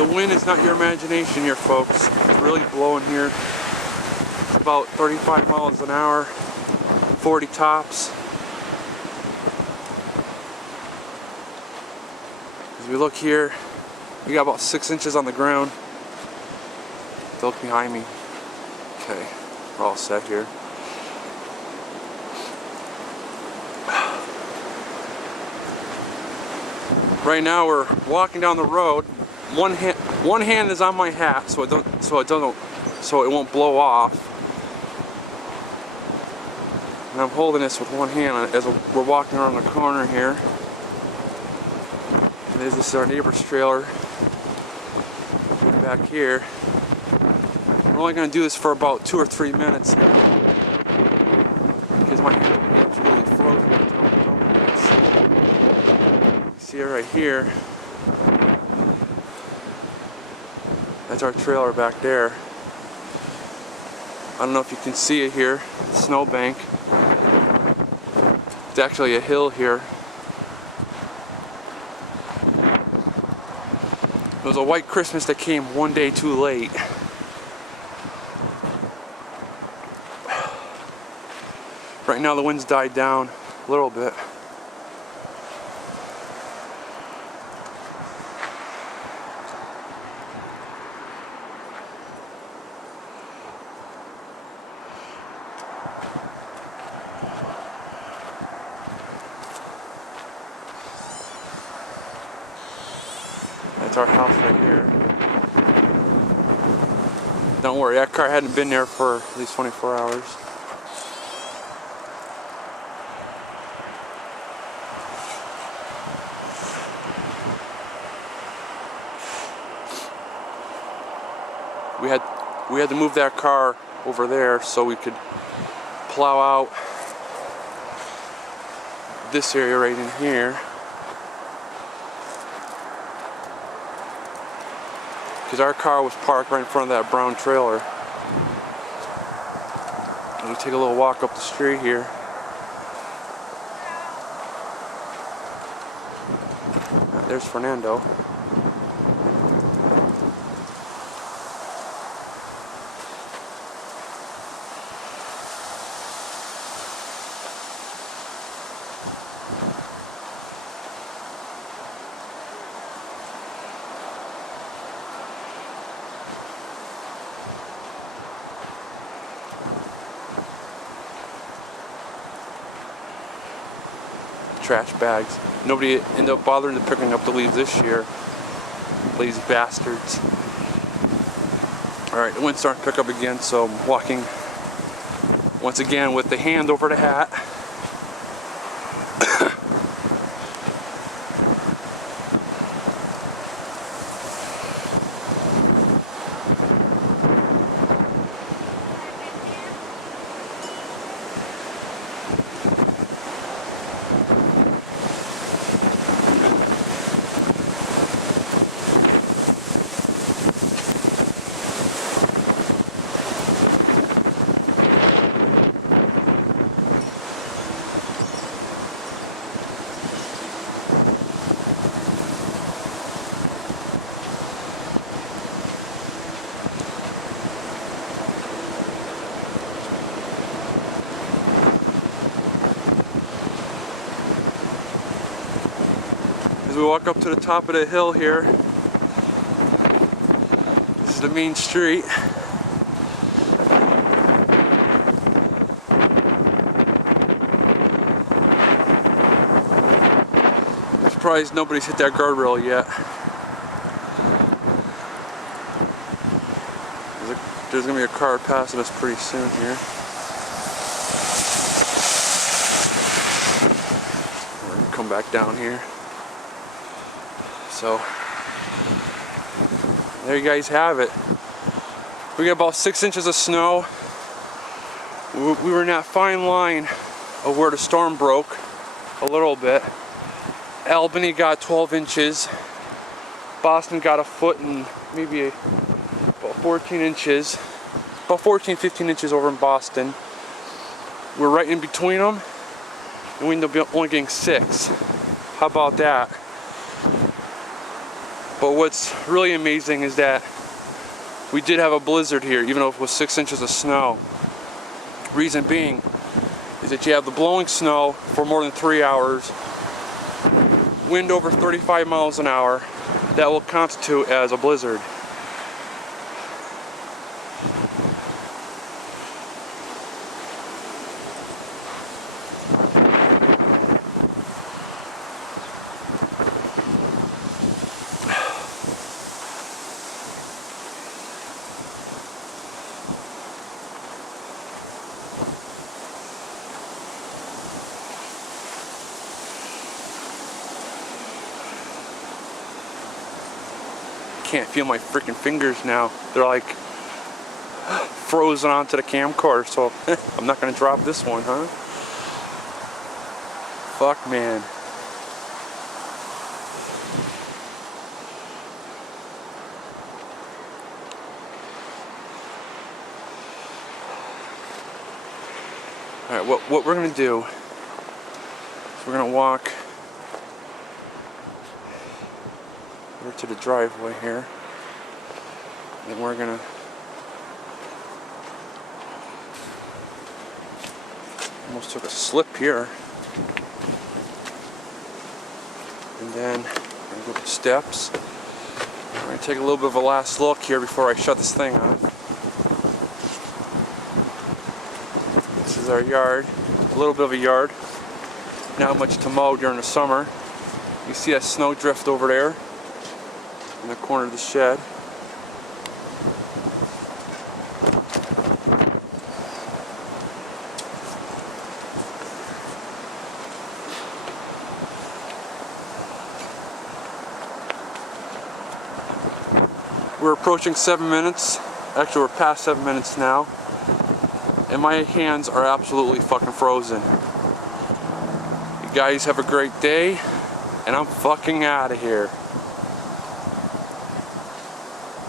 The wind is not your imagination here, folks. It's really blowing here. It's about 35 miles an hour, 40 tops. As we look here, we got about 6 inches on the ground. Look behind me. Okay, we're all set here. Right now we're walking down the road. One hand is on my hat, so it won't blow off. And I'm holding this with one hand as we're walking around the corner here. And this is our neighbor's trailer back here. We're only going to do this for about 2 or 3 minutes here, because my hand's really frozen. See it right here. That's our trailer back there. I don't know if you can see it here, snowbank. It's actually a hill here. It was a white Christmas that came one day too late. Right now the wind's died down a little bit. That's our house right here. Don't worry, that car hadn't been there for at least 24 hours. We had to move that car over there so we could plow out this area right in here. Because our car was parked right in front of that brown trailer. And we take a little walk up the street here. There's Fernando. Trash bags. Nobody ended up bothering to picking up the leaves this year. Lazy bastards. Alright, the wind's starting to pick up again, so I'm walking once again with the hand over the hat. As we walk up to the top of the hill here, this is the main street. I'm surprised nobody's hit that guardrail yet. There's gonna be a car passing us pretty soon here. We're gonna come back down here. So, there you guys have it. We got about 6 inches of snow. We were in that fine line of where the storm broke a little bit. Albany got 12 inches. Boston got a foot and maybe about 14 inches. About 14, 15 inches over in Boston. We're right in between them, and we end up only getting 6. How about that? But what's really amazing is that we did have a blizzard here, even though it was 6 inches of snow. Reason being is that you have the blowing snow for more than 3 hours, wind over 35 miles an hour, that will constitute as a blizzard. Can't feel my freaking fingers now. They're like frozen onto the camcorder, so I'm not gonna drop this one, huh? Fuck, man. Alright, what we're gonna do is we're gonna walk over to the driveway here, and we're gonna almost took a slip here, and then we're gonna go up the steps. We're gonna take a little bit of a last look here before I shut this thing off. This is our yard, a little bit of a yard, not much to mow during the summer. You see that snow drift over there in the corner of the shed. We're approaching 7 minutes. Actually, we're past 7 minutes now. And my hands are absolutely fucking frozen. You guys have a great day, and I'm fucking out of here.